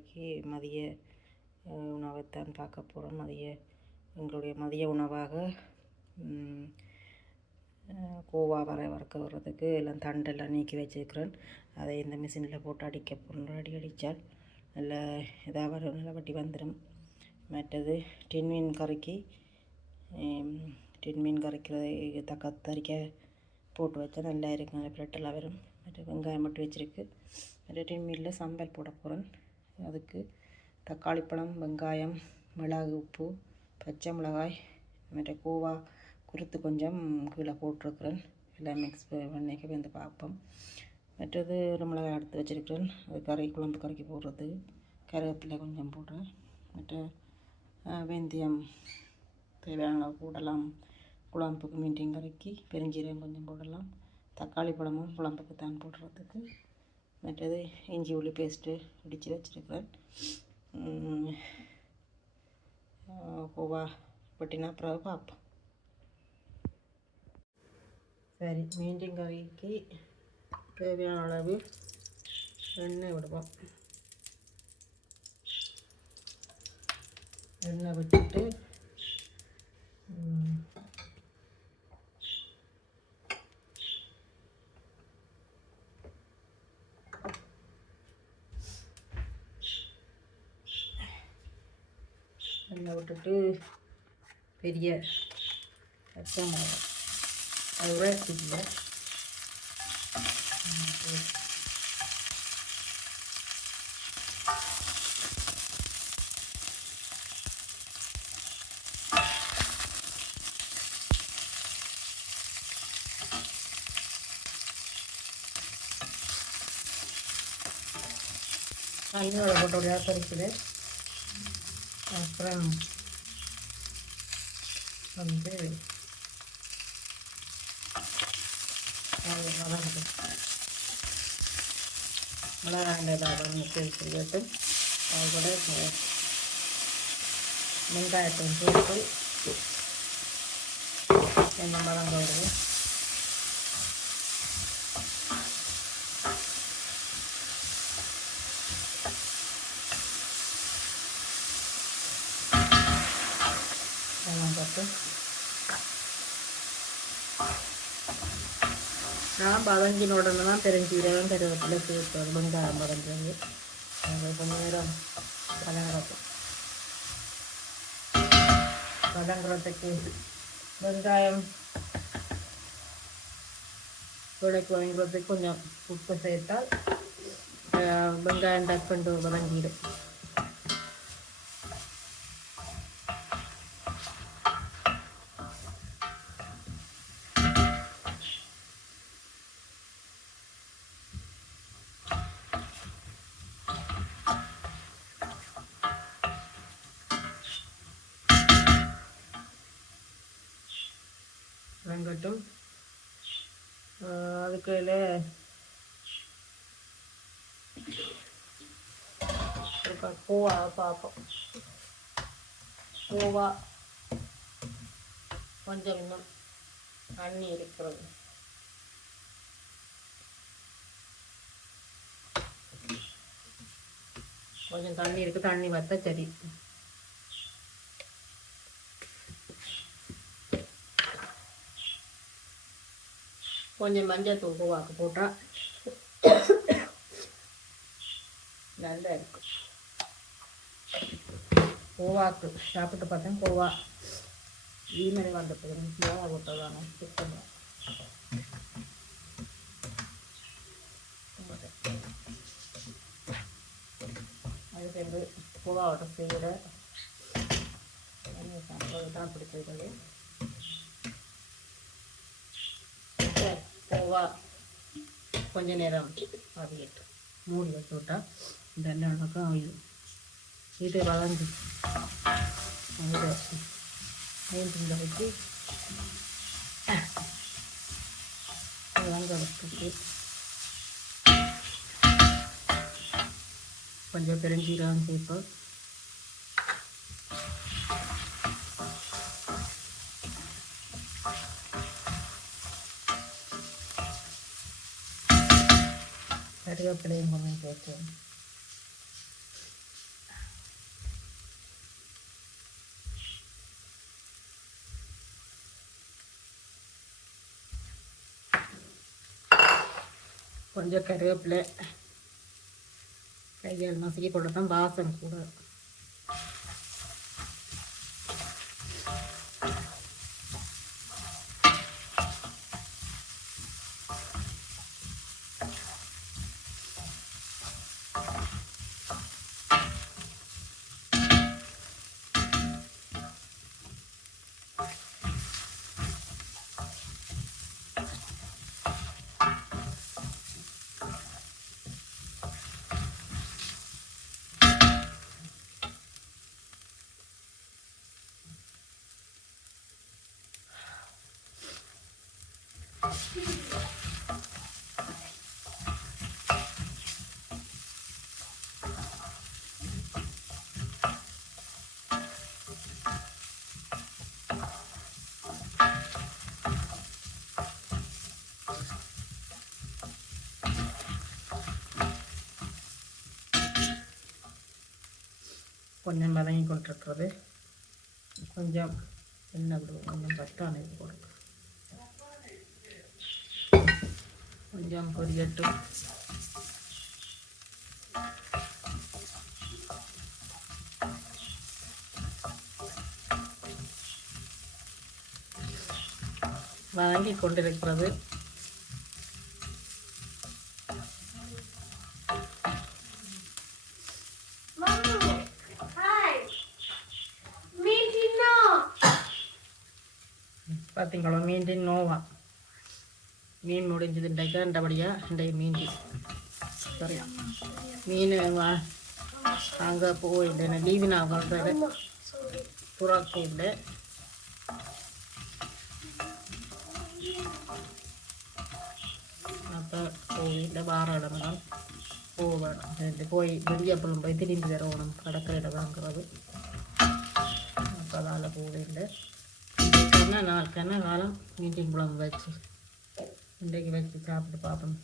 இன்றைக்கு மதிய உணவைத்தான் பார்க்க போகிறோம் மதிய எங்களுடைய மதிய உணவாக கோவா வர வறுக்க வர்றதுக்கு எல்லாம் தண்டெல்லாம் நீக்கி வச்சுருக்கிறேன் அதை இந்த மிஷினில் போட்டு அடிக்க போகிறோம் அடி அடித்தால் நல்ல இதாக வரும் நல்ல வட்டி வந்துடும் மற்றது டின் மீன் கறிக்கு டின் மீன் கறிக்கிறது தக்க தறிக்க போட்டு வச்சா நல்லா இருக்கும். நல்ல பிரெட்டெல்லாம் வரும். மற்ற வெங்காயம் மட்டும் வச்சுருக்கு. மற்ற டின் மீனில் சம்பல் போட போகிறேன் அதுக்கு தக்காளி பழம் வெங்காயம் மிளகு உப்பு பச்சை மிளகாய் மற்ற கோவா குருத்து கொஞ்சம் கீழே போட்டிருக்கிறேன். எல்லாம் மிக்ஸ் பண்ணிக்க வந்து பார்ப்போம். மற்றது ஒரு மிளகாய் எடுத்து வச்சுருக்கிறேன். அது கறி குழம்பு கறிக்கு போடுறதுக்கு கருவேப்பிலை கொஞ்சம் போடுறேன். மற்ற வெந்தயம் தேவையான அளவு போடலாம். குழம்புக்கு மீண்டிங் கறிக்கு பெருஞ்சீரகம் கொஞ்சம் போடலாம். தக்காளி பழமும் குழம்புக்கு தான் போடுறதுக்கு. மற்றது இஞ்சி உள்ளி பேஸ்ட்டு இடித்து வச்சுருக்கிறேன் உம், ஆஹ், கோவா பட்டினா பிறகு பார்ப்போம் சரி மீண்டிங் கறிக்கு தேவையான அளவு எண்ணெய் விடுவோம் எண்ணெய் விட்டுட்டு ம், எண்ணெய் விட்டுட்டு பெரிய பச்சை மிளகாய் அது கூட எடுத்துக்கல தண்ணியோட போட்டு பறிக்குது அப்புறம் வந்து அது வதங்குது மிளகாய் வதங்கிட்டு சொல்லிட்டு அது கூட இந்த வெங்காயத்தை போட்டு என்ன வதங்க விடுவோம் அதெல்லாம் போட்டு நான் பதங்கின உடனே தான் பெருஞ்சீரகம் கருவேப்பிலை சேர்த்து வெங்காயம் பதஞ்சது. அது கொஞ்சம் நேரம் வதங்குறதுக்கு வதங்குறதுக்கு வெங்காயம் விலைக்கு வாங்குறதுக்கு கொஞ்சம் உப்பு சேர்த்தால் அஹ், வெங்காயம் டக்குண்டு வதங்கிடும் இப்போ கோவா பார்ப்போம் கோவா கொஞ்சம் இன்னும் தண்ணி இருக்கிறது கொஞ்சம் தண்ணி இருக்கு தண்ணி வத்த சரி கொஞ்சம் மஞ்சள் தூள் கோவாக்கு போட்டால் நல்லா இருக்கும் கோவாக்கு சாப்பிட்டு பார்த்தேன் கோவா ஈமணி வந்த பிறகு கோவா போட்டதான சுத்தமாக அதுக்கு வந்து கோவாவோட செய்கிற தான் பிடிச்சிருக்கிறது கோவா கொஞ்ச நேரம் அவியட்டும் மூடி வச்சு விட்டா இந்த எண்ணெய் பக்கம் அவியும் இது வளர்ந்து. மீண்டும் வச்சு. வளங்க வச்சுட்டு கொஞ்சம் பெருஞ்சீரகம் சேர்ப்போம் கருவேப்பிலையும் கொஞ்சம் போட்டு கொஞ்சம் கருவேப்பிலை கையால் மசிக்க போட்டு தான் வாசம் கூட. கொஞ்சம் வதங்கி கொண்டிருக்கிறது கொஞ்சம் எண்ணெய் விடுவோம் கொஞ்சம் பட்டாணி போடுங்க கொஞ்சம் பொரியட்டும் வதங்கி கொண்டிருக்கிறது. பார்த்தீங்களா மீண்டின் நோவா. மீன் முடிஞ்சது. இன்றைக்கு ரெண்டபடியாக இன்றைக்கு மீண்டி. சரியா? மீன் அங்கே போயிட்டேன் லீவு நான் வந்தது புறாக்கு இல்லை அப்போ போயிட்டு வார இடமெல்லாம் போவேன் போய் வெளியப்பளம் போய் திரும்பி தரணும் கடற்கரையில் வாங்குறது. அப்போ அதில் போவேன் என்ன நாளைக்கு என்ன காலம்? மீட்டிங் குழம்பு வச்சு இன்றைக்கு வச்சு சாப்பிட்டு பார்ப்போம்.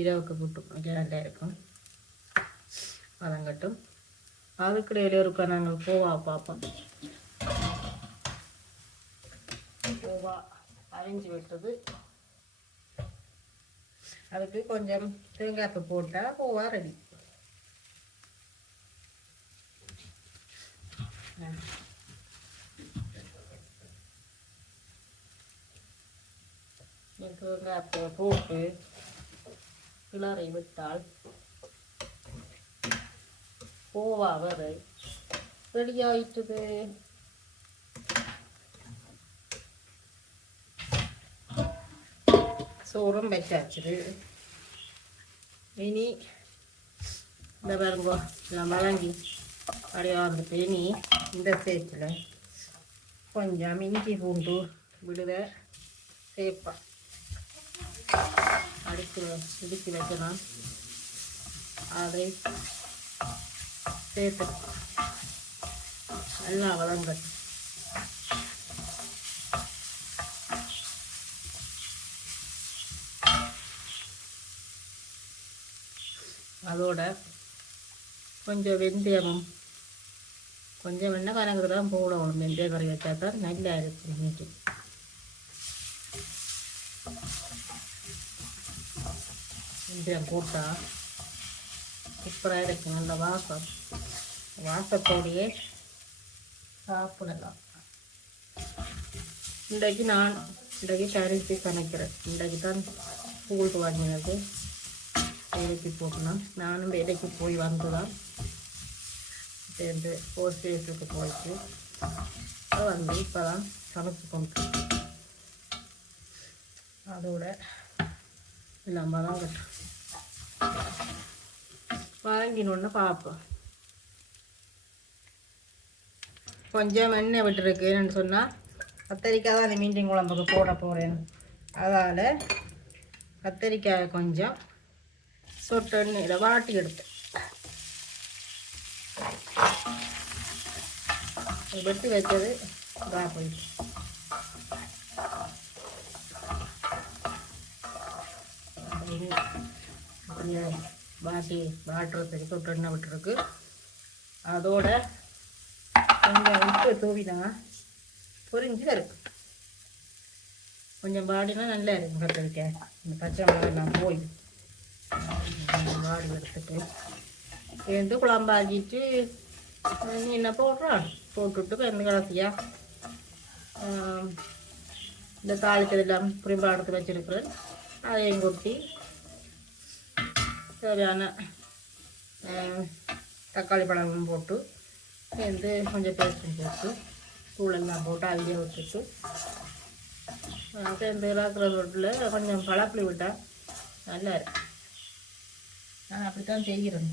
இரவுக்கு புட்டு கேரண்டாக இருக்கும். அதங்கட்டும் அதுக்கிடையில இருக்க நாங்கள் கோவா பார்ப்போம். கோவா அரிஞ்சு விட்டது. அதுக்கு கொஞ்சம் தேங்காய்ப்பு போட்டால் கோவா ரெடி தேங்காய்ப்பு போட்டு கிளறி விட்டால் கோவா வரை ரெடி ஆயிட்டுது. சோறும் வச்சாச்சு இனி இந்த பாருங்க நான் வழங்கி அப்படியே வந்துட்டு இனி இந்த சேர்த்துல கொஞ்சம் இஞ்சி பூண்டு விடுத சேர்ப்பேன் அடுத்து இடுக்கி வைக்கலாம். அதை சேர்த்து நல்லா வளங்கள் அதோட கொஞ்சம் வெந்தயமும் கொஞ்சம் எண்ணெய் கணக்கு தான் போடணும். வெந்தய கறி வச்சா தான் நல்லா இருக்கும். இன்னைக்கு வெந்தயம் சூப்பராக இருக்கும் நல்ல வாசம். வாசத்தோடையே சாப்பிடலாம். இன்றைக்கு நான் இன்றைக்கு கரிசி சமைக்கிறேன் இன்றைக்கு தான் ஸ்கூலுக்கு வாங்கினது வேலைக்கு போகணும். நானும் வேலைக்கு போய் வந்துதான். சேர்ந்து போஸ்ட் ஸ்டேஷனுக்கு போயிட்டு வந்து இப்போ தான் சமைச்சு கொண்டு அதோட நம்ம தான் வாங்கினோன்னு பார்ப்போம் கொஞ்சம் எண்ணெய் விட்டுருக்குன்னு சொன்னால் கத்தரிக்காய் தான் அந்த மீன் குழம்புக்கு போட போகிறேன் அதால் கத்தரிக்காய் கொஞ்சம் சொட்டு எண்ணெயில் வாட்டி எடுத்து வெட்டி வச்சது இதாக போயிட்டு அப்படியே வாட்டி வாட்டுறதுக்கு தொட்டு எண்ணெய் விட்டுருக்கு. அதோட கொஞ்சம் உப்பு தூவினா பொரிஞ்சு இருக்கு. கொஞ்சம் பாடினா நல்லா இருக்கும் கத்திரிக்க இந்த பச்சை மிளகாய் போய் பாடி எடுத்துட்டு சேர்ந்து குழம்பாக்கிட்டு நீ என்ன போடுறான் போட்டுட்டு எந்த கடைசியா இந்த தாளிச்சதெல்லாம் எல்லாம் எடுத்து வச்சிருக்கிறேன். அதையும் கொட்டி சரியான தக்காளி பழமும் போட்டு சேர்ந்து கொஞ்சம் பேஸ்ட்டும் போட்டு தூளெல்லாம் போட்டு அவிய விட்டுட்டு சேர்ந்து இறக்குற ரொட்டில் கொஞ்சம் பழப்புளி விட்டால் நல்லா இருக்கும் நான் அப்படித்தான் செய்கிறேன்.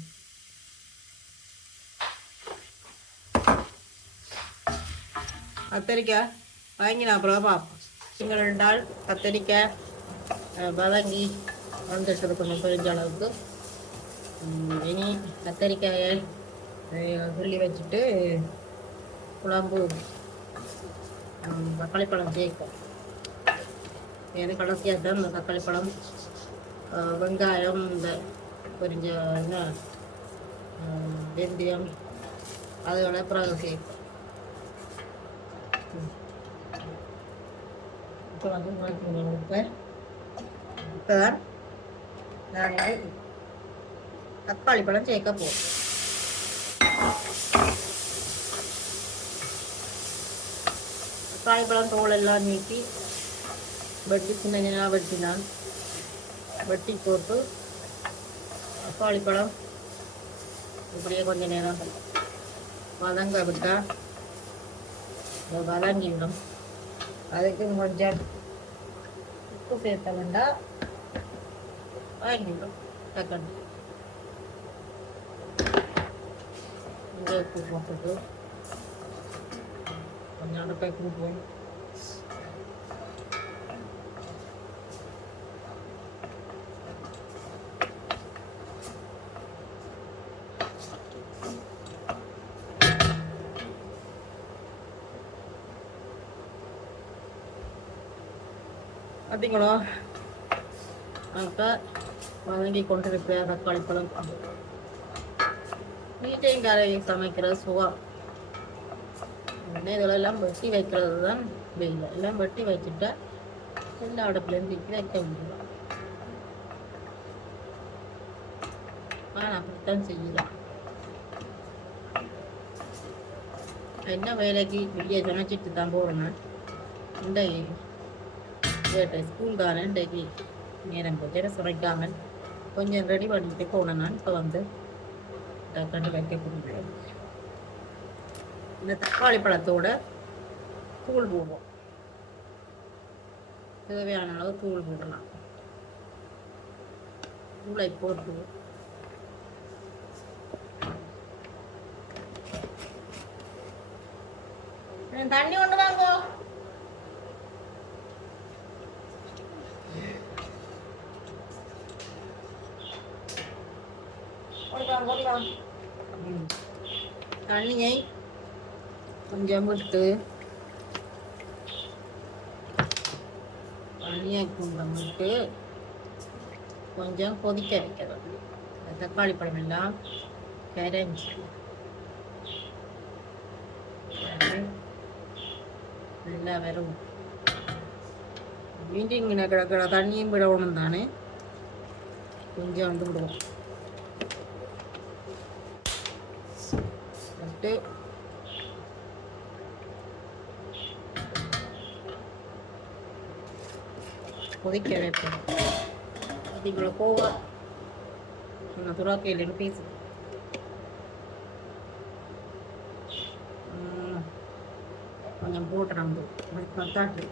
கத்தரிக்காய் வாங்கி நான் அப்புறம் பார்ப்போம். நீங்கள் ரெண்டு நாள் கத்தரிக்காய் அஹ், வதங்கி வந்துட்டு இருக்கணும் பெரிய அளவுக்கு. இனி கத்தரிக்காயை சொல்லி வச்சுட்டு குழம்பு தக்காளி பழம் சேர்க்கும் எனக்கு கடைசியாக தான் இந்த தக்காளி பழம். வெங்காயம் இந்த பொரிஞ்ச என்ன வெந்தயம் அதோட பிறகு சேர்க்கும் இப்போ வந்து உப்பு இப்போ நாங்கள் தக்காளி பழம் சேர்க்க போகிறோம் தக்காளி பழம் தோல் எல்லாம் நீக்கி வெட்டி சின்ன சின்ன வெட்டினான் வெட்டி போட்டு தக்காளி பழம் இப்படியே கொஞ்ச நேரம் வதங்க விட்டா வதங்கிடும் அதுக்கு கொஞ்சம் உப்பு சேர்த்த வேண்டாம் வாங்கிடும் டக்குன்னு இங்கே உப்பு போட்டுட்டு கொஞ்சம் அடுப்பை கொடுப்போம் பார்த்தீங்களா அப்போ வதங்கி கொண்டிருக்கிற தக்காளி பழம் வீட்டையும் காலையும் சமைக்கிற சுகம் உடனே இதெல்லாம் வெட்டி வைக்கிறது தான் வெயில் எல்லாம் வெட்டி வச்சுட்டா எல்லா அடுப்புலேருந்து வைக்க முடியும். நான் அப்படித்தான் செய்யலாம். என்ன வேலைக்கு வெளியே சமைச்சிட்டு தான் போகிறேன் இந்த கேட்ட ஸ்கூல்காரன் இன்றைக்கு நேரம் போச்சு. சமைக்காமல் கொஞ்சம் ரெடி பண்ணிட்டு போனேன் நான் இப்போ வந்து டக்குன்னு வைக்க முடியும் இந்த தக்காளி பழத்தோட தூள் போடுவோம். தேவையான அளவு தூள் போடலாம். தூளை போட்டு தண்ணி ஒன்று வாங்கோ தண்ணியை கொஞ்சம் விட்டு தண்ணியை கொஞ்சம் விட்டு கொஞ்சம் கொதிக்க வைக்கிறது தக்காளி பழம் எல்லாம் கரைஞ்சி நல்லா வரும். மீண்டும் இங்கே கிடக்கிற தண்ணியும் விடணும் தானே. கொஞ்சம் வந்து விடுவோம் விட்டு கொதிக்க வைப்பேன் அதுக்குள்ள கோவா நான் துறாக்கையில் பேசு ம், கொஞ்சம் போட்டுறோம் பத்தாட்டு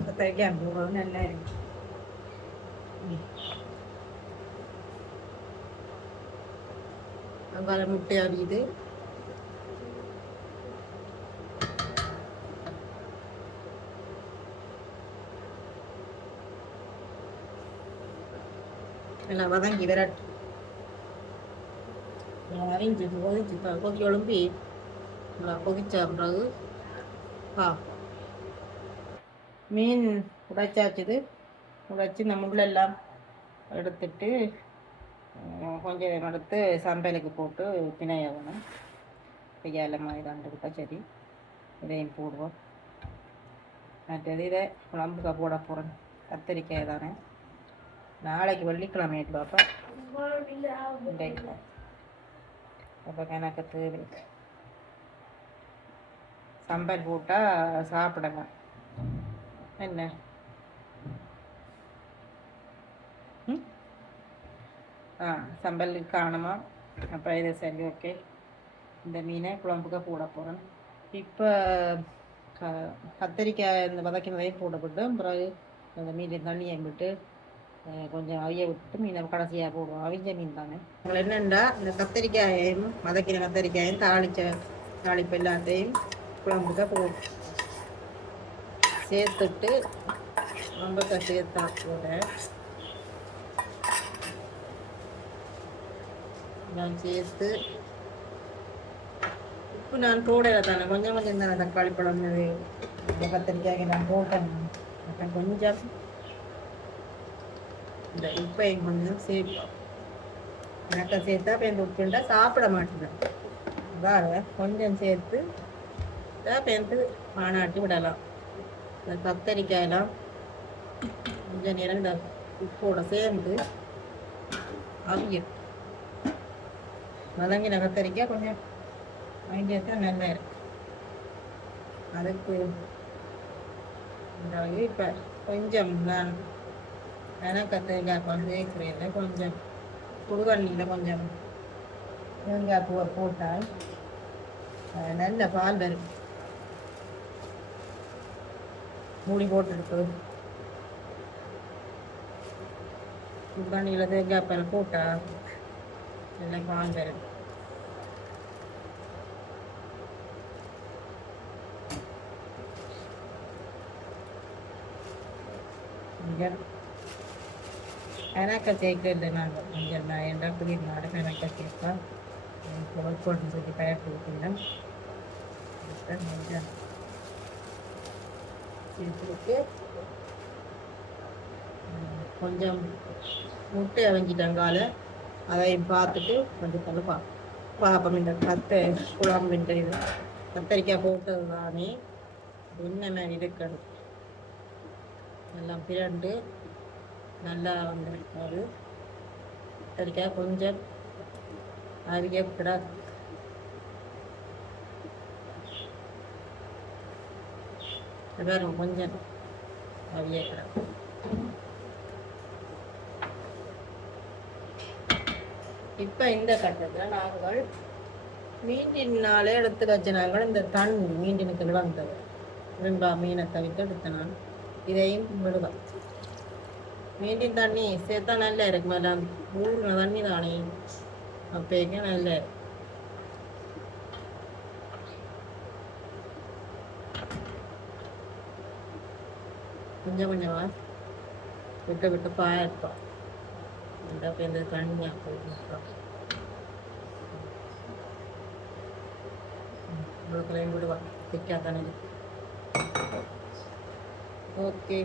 கத்திரிக்காய் போடுறது நல்லா இருக்கு முட்டை அடியுது நல்லா வதங்கி விரட்டு. நல்லா கொதிச்சு கொதி எழும்பி நல்லா கொதிச்ச பிறகு பார்ப்போம். மீன் உடைச்சாச்சுது. உடைச்சி இந்த முள்ளெல்லாம் எடுத்துட்டு கொஞ்சம் எடுத்து சம்பலுக்கு போட்டு பிணையவணும் கையால் மாதிரி ரெண்டு சரி. இதையும் போடுவோம். மற்றது இதை குழம்புக்கு போட போகிறேன் கத்திரிக்காய் தானே. நாளைக்கு வெள்ளிக்கிழமை பாப்பா. அப்போ எனக்கு தேவை. சம்பல் போட்டால் சாப்பிடலாம். என்ன? ஆ சம்பல் காணுமா அப்புறம் இது சரி ஓகே. இந்த மீனை குழம்புக்கு போட போகிறேன் இப்போ க கத்திரிக்காய் இந்த வதக்கினதையும் போடப்பட்டு பிறகு அந்த மீன் தண்ணியை விட்டு கொஞ்சம் அவிய விட்டு மீனை கடைசியாக போடுவோம். அவிஞ்ச மீன் தானே. உங்களை என்னென்னா இந்த கத்திரிக்காயையும் வதக்கின கத்தரிக்காயும் தாளிச்ச தாளிப்பு எல்லாத்தையும் குழம்புக்கு போடும் சேர்த்துட்டு குழம்புக்கு சேர்த்தா போடுறேன் நான் சேர்த்து உப்பு நான் போடலை தானே கொஞ்சம் கொஞ்சம் தானே தக்காளி பழம் கத்திரிக்காய் கத்திரிக்காய்க்கு நான் போட்டேன் அப்புறம் கொஞ்சம் இந்த உப்பையும் கொஞ்சம் சேர்ப்போம் எனக்கு சேர்த்தா இப்போ இந்த உப்புண்டா சாப்பிட மாட்டேன் வேறு கொஞ்சம் சேர்த்து தான் பேருந்து மாநாட்டி விடலாம் இந்த கத்தரிக்காயெல்லாம் கொஞ்சம் நேரம் இந்த உப்போட சேர்ந்து அவியும் வதங்கின கத்தரிக்காய் கொஞ்சம் வாங்கிட்டா நல்லா இருக்கு. அதுக்கு இந்த இப்போ கொஞ்சம் நான் வேணால் கத்திரிக்காய் வந்து சேர்க்கிறேன் கொஞ்சம் சுடுதண்ணியில் கொஞ்சம் தேங்காய் பூவை போட்டால் நல்ல பால் வரும். மூடி போட்டுருக்கு சுடுதண்ணியில் தேங்காய் பால் போட்டால் நல்ல பால் வரும் கொஞ்சம் எனக்கு சேர்க்கறது நாங்கள் கொஞ்சம் நான் என்ன புரியுது எனக்கு சேர்த்தா பொருள் சொல்லி பெயர் கொஞ்சம் கொஞ்சம் முட்டை அவைஞ்சிட்டங்கால அதையும் பார்த்துட்டு கொஞ்சம் தள்ளுப்பா. பாப்பம் இந்த கத்தை குழம்பு இந்த இது. கத்தரிக்காய் போட்டது தானே. என்ன மாதிரி இருக்கிறது எல்லாம் பிரண்டு நல்லா வந்திருக்காரு. கத்தரிக்காய் கொஞ்சம் அவிய கிடா கொஞ்சம் அவியே கிடக்கும் இப்போ இந்த கட்டத்தில் நாங்கள் மீண்டினாலே எடுத்து வச்ச நாங்கள் இந்த தன் மீண்டினுக்கு வந்தது. ரெண்டா மீனை தவிர்த்து எடுத்த நான் இதையும் விடுவேன் மீண்டின் தண்ணி சேர்த்தா நல்லா இருக்கும்? எல்லாம் ஊறின தண்ணி தானே. நல்லா நல்ல கொஞ்சம் கொஞ்சமாக விட்டு விட்டு பாயிருப்போம் இந்த இந்த தண்ணியாக போயிருப்போம் உங்களுக்குலையும் விடுவான் திக்கா தானே ஓகே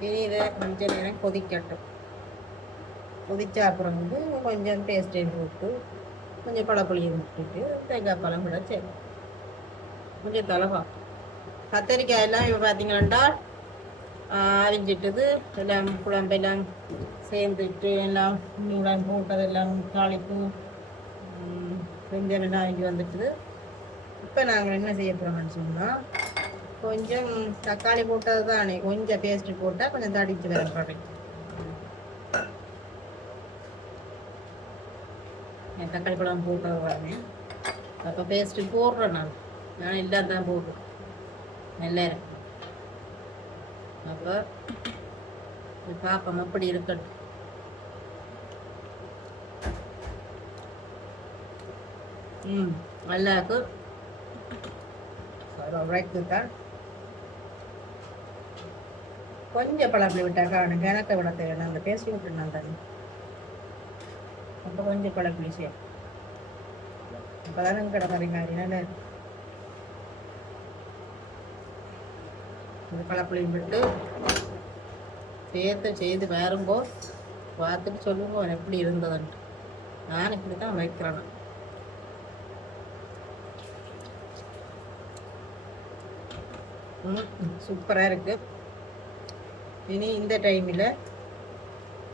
இனி இதை கொஞ்ச நேரம் கொதிக்கட்டும். கொதிச்ச அப்புறம் வந்து கொஞ்சம் பேஸ்டையும் போட்டு கொஞ்சம் பழப்புளியும் விட்டுட்டு தேங்காய் பழம் விட சரி கொஞ்சம் தலவா கத்தரிக்காய் எல்லாம் இப்போ பார்த்தீங்கன்னா அரிஞ்சிட்டது. எல்லாம் குழம்பெல்லாம் சேர்ந்துட்டு எல்லாம் உடன் போட்டதெல்லாம் தாளிப்பு ம், எல்லாம் அரிஞ்சு வந்துட்டுது. இப்போ நாங்கள் என்ன செய்ய போகிறோம்னு சொன்னால் கொஞ்சம் தக்காளி போட்டது தானே கொஞ்சம் பேஸ்ட் போட்டால் கொஞ்சம் தடிச்சு வர போடுறேன் என் தக்காளி பழம் போட்டது தானே அப்போ பேஸ்ட்டு போடுறேன் நான். நான் எல்லாம் தான் போடுறேன். நல்லா அப்போ பார்ப்போம் அப்படி இருக்கட்டும். ம் நல்லா தான் கொஞ்சம் பழப்பி விட்டாக்கா காணும் கிணக்க விட தேவையான அந்த பேசி விட்டுருந்தான் நான் தண்ணி அப்போ கொஞ்சம் பழப்பி செய்யும் அப்போ தானே கிடக்கிறீங்க? அதனால இந்த பழப்புளியும் விட்டு சேர்த்து செய்து வரும்போ பார்த்துட்டு சொல்லுங்க அவன் எப்படி இருந்ததுன்ட்டு. நான் இப்படி தான் வைக்கிறேன் சூப்பராக இருக்குது இனி இந்த டைமில்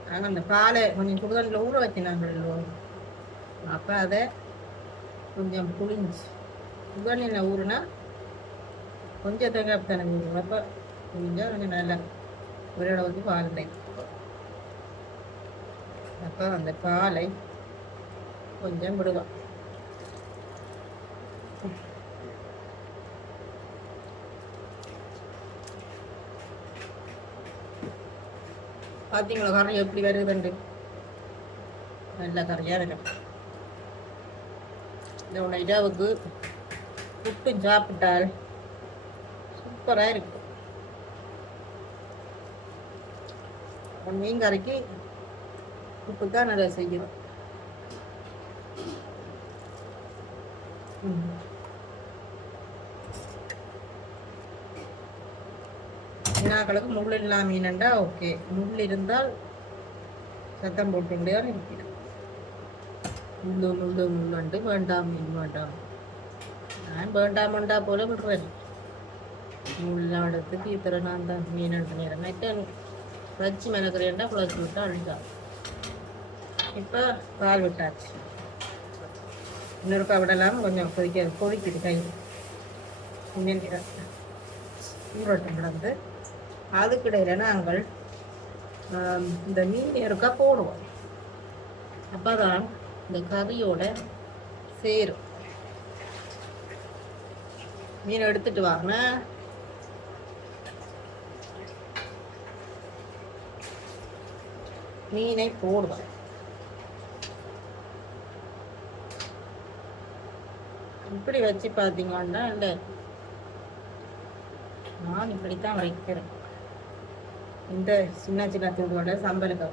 நாங்கள் அந்த பாலை கொஞ்சம் சுடுதண்ணில் ஊற வச்சினாங்களோ அப்போ அதை கொஞ்சம் புளிஞ்சு சுடுதண்ணியில் ஊறுனா கொஞ்சம் தேங்காய் தானே ஊறும் அப்போ புளிஞ்சால் கொஞ்சம் நல்லா ஓரளவுக்கு பால் கிடைக்கும் அப்போ அந்த பாலை கொஞ்சம் விடுவோம் பார்த்தீங்களா கறி எப்படி வருதுண்டு? நல்ல கறியாக இருக்கும் இந்த உன்னை இரவுக்கு புட்டு சாப்பிட்டால் சூப்பராக இருக்கும் உன் மீன் கறிக்கு உப்பு தான் நல்லா செய்கிறோம் மீனாக்களுக்கு முள் இல்லா மீனண்டா? ஓகே. முள் இருந்தால் சத்தம் போட்டுக்கிட்டே இருக்கிறேன் முள்ளு முள்ளு முள்ளுண்டு. வேண்டாம் மீன் வேண்டாம். நான் வேண்டாம் வேண்டா போல விடுறேன் முள்ளெல்லாம் இத்தனை நான் தான் மீன் நேரம் நைட்டு வச்சு மெனக்கிறேன்டா குழச்சி விட்டு அழுதா இப்போ பால் விட்டாச்சு இன்னொருக்கா விடலாம் கொஞ்சம் கொதிக்க கொதிக்குது கை ஊரட்டம் நடந்து அதுக்கிடையில் நாங்கள் இந்த மீன் இருக்கா போடுவோம் அப்போ தான் இந்த கறியோட சேரும் மீன் எடுத்துட்டு வாங்க மீனை போடுவேன் இப்படி வச்சு பார்த்தீங்கன்னா இல்லை நான் இப்படித்தான் வைக்கிறேன். இந்த சின்ன சின்ன தூளோட சம்பளுக்கு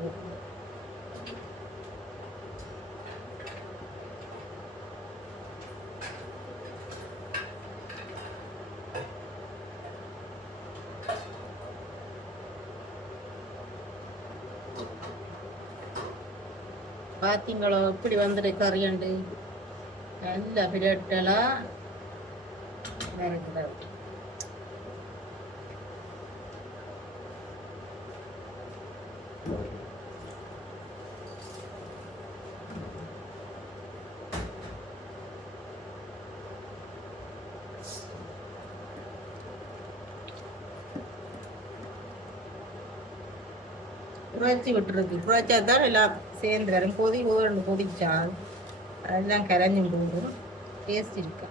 பார்த்தீங்களோ இப்படி வந்துட்டு கறியண்டு நல்ல பிரெட்டெல்லாம் இருக்குது குறைச்சி விட்டுருக்கு. குறைச்சா தான் எல்லாம் சேர்ந்து வரும். கொதி ரெண்டு கொதிச்சால் அதெல்லாம் கரைஞ்சும் போகும் டேஸ்ட் இருக்கு.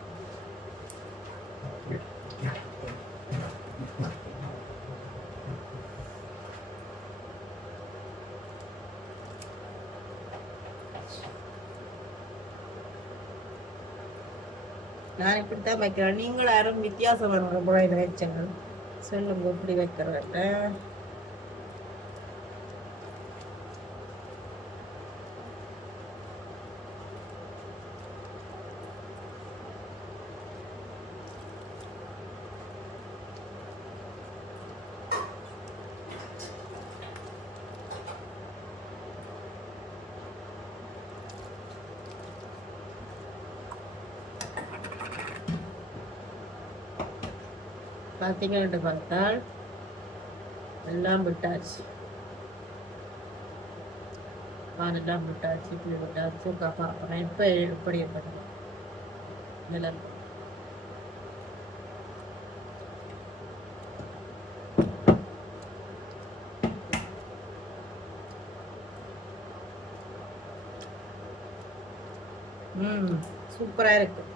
நான் இப்படித்தான் வைக்கிறேன். நீங்களும் யாரும் வித்தியாசம் பண்ணுற முறையில் வச்சாங்க சொல்லுங்க இப்படி வைக்கிறேன் பார்த்தீங்கன்னு பார்த்தால் எல்லாம் விட்டாச்சு. பாலெல்லாம் விட்டாச்சு இப்படி விட்டாச்சு பார்ப்பேன் இப்போ எப்படி இருப்பது நிலம் ம் சூப்பராக இருக்குது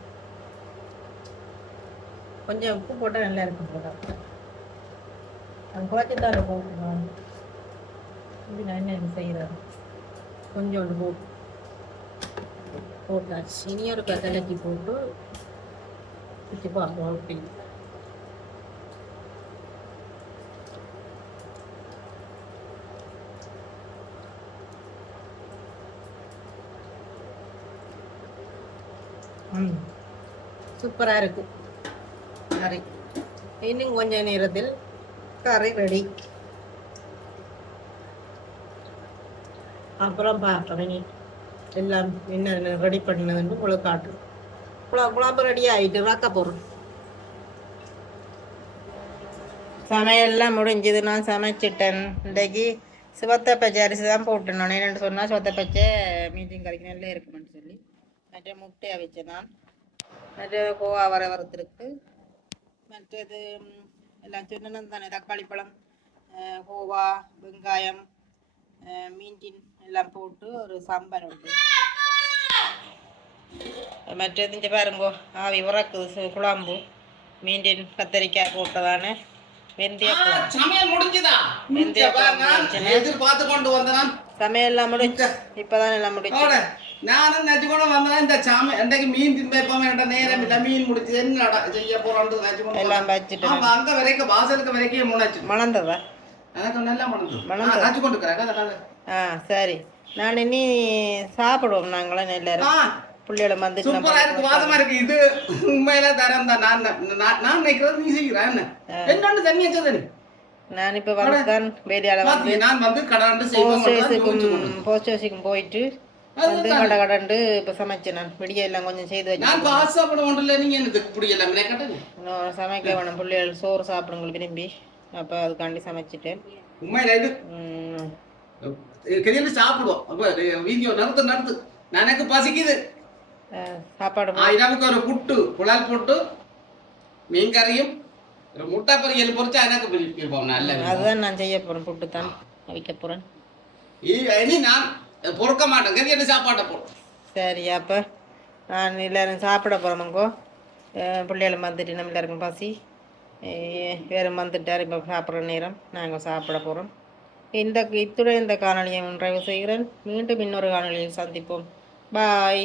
கொஞ்சம் உப்பு போட்டால் நல்லா இருக்கும் போல. அது குழச்சத்தால் போட்டுருவோம் இது நான் என்ன செய்கிறேன் கொஞ்சோண்டு போட்டு போட்டாச்சு. இனி ஒரு கத்தலக்கி போட்டு வச்சு பார்ப்போம் அப்படி ம். சூப்பராக இருக்குது கறி. இன்னும் கொஞ்ச நேரத்தில் கறி ரெடி அப்புறம் பார்க்குறேன் எல்லாம் என்ன ரெடி பண்ணதுன்னு உங்களுக்கு காட்டுறேன் குழா குழம்பு ரெடி ஆகிட்டு வாக்க போகிறோம் சமையல்லாம் முடிஞ்சது. நான் சமைச்சிட்டேன். இன்றைக்கு சிவத்த பச்சை அரிசி தான் போட்டுனோம் நான் என்னென்னு சொன்னால் சிவத்த பச்சை மீட்டிங் கறிக்கு நல்லா இருக்குமென்னு சொல்லி மற்ற முட்டையை வச்சு நான் மற்ற கோவா வர வரத்திற்கு மற்றது எல்லாம் சொன்னேன் தானே தக்காளி பழம் கோவா வெங்காயம் மீன்டின் எல்லாம் போட்டு ஒரு சாம்பார் உண்டு மற்றது இங்கே பாருங்கோ ஆவி உறக்குது குழம்பு மீன்டின் கத்தரிக்காய் போட்டதானே சமையல் முடிஞ்சுதா. எதிர்பார்த்து கொண்டு வந்தேன் சமையல்லாம் முடிச்சு இப்பதான் எல்லாம் முடிச்சு ஓட நானும் நச்சு கூட வந்தேன் இந்த சாமி இன்றைக்கு மீன் தின்பேப்பம் என்ற நேரம் இல்ல மீன் முடிச்சு என்னடா செய்ய போறோம்னு நச்சு கொண்டு எல்லாம். வச்சுட்டு ஆமா, அங்க வரைக்கும் வாசலுக்கு வரைக்கும் முனைச்சு மணந்ததா எனக்கு நல்லா மணந்து மணந்தது. நச்சு கொண்டு இருக்கிறேன் கதை கதை ஆ சரி நான் இனி சாப்பிடுவோம் நாங்களும் எல்லாரும் ஆ பிள்ளைகளை வந்துட்டு சூப்பரா இருக்கு வாசமா இருக்கு இது உண்மையில தரம் தான் நான் நான் நான் நினைக்கிறது நீ செய்கிறேன் என்ன என்னன்னு தண்ணி வச்சது நான் இப்போ வரதான் வேலையால வந்து நான் வந்து கடாண்டு செய்வோம் போஸ்ட் ஆஃபீஸுக்கும் போயிட்டு வந்து கடை கடண்டு இப்போ சமைச்சேன் நான் விடிய எல்லாம் கொஞ்சம் செய்து வச்சு நான் காசு சாப்பிட ஒன்றில்ல நீங்க எனக்கு இன்னும் சமைக்க வேணும். பிள்ளைகள் சோறு சாப்பிடுங்க விரும்பி. அப்போ அதுக்காண்டி சமைச்சிட்டேன் உண்மையில இது? கதையில சாப்பிடுவோம். அப்ப வீடியோ நடத்து நடத்து எனக்கு பசிக்குது. சாப்பாடு இரவுக்கு ஒரு புட்டு புலால் போட்டு மீன் கறியும் முட்டை பொரியல் பொரிச்சா எனக்கு பிடிப்போம் நல்ல. அதுதான் நான் செய்ய போகிறேன் புட்டு தான் வைக்க போகிறேன் இனி நான் பொறுக்க மாட்டேன். என்ன சாப்பாட்டை போடும் சரி அப்போ நான் எல்லாரும் சாப்பிட போகிறோமுங்கோ பிள்ளைகளும் வந்துட்டு நம்ம எல்லாருக்கும் பசி. வேறு வந்துட்டார் இப்போ சாப்பிட்ற நேரம். நாங்கள் சாப்பிட போகிறோம் இந்த இத்துடன் இந்த காணொலியை நிறைவு செய்கிறேன். மீண்டும் இன்னொரு காணொலியில் சந்திப்போம். பாய்